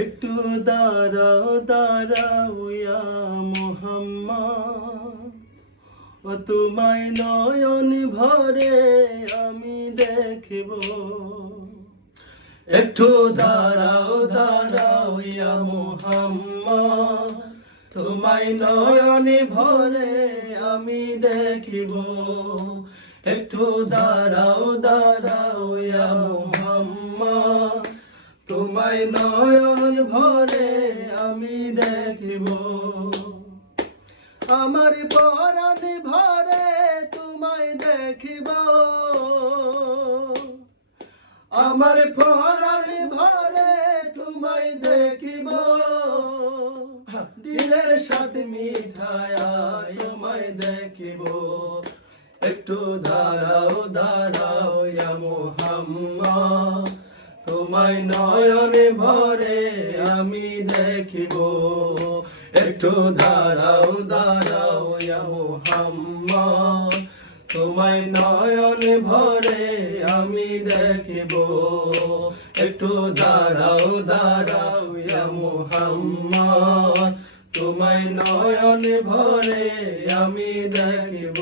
একটু দাঁড়াও দাঁড়াও ইয়া মুহাম্মদ, ও তোমায় নয়ন ভরে আমি দেখিব। একটু দাঁড়াও দাঁড়াও ইয়া মুহাম্মদ, তোমায় নয়ন ভরে আমি দেখিব। একটু দাঁড়াও দাঁড়াও ইয়া মুহাম্মদ, তোমায় নয়ন ভরে আমি দেখিব। আমার পরাণ ভরে তোমায় দেখিব, আমার পরাণ ভরে তোমায় দেখিব। দিলের সাথে মিঠায়া তোমায় দেখিব। একটু দাঁড়াও দাঁড়াও ইয়া মুহাম্মদ, তোমায় নয়নে ভরে আমি দেখিব। একটু দাঁড়াও দাঁড়াও ইয়া মুহাম্মদ, তোমায় নয়নে ভরে আমি দেখিব। একটু দাঁড়াও দাঁড়াও ইয়া মুহাম্মদ, তোমায় নয়নে ভরে আমি দেখিব।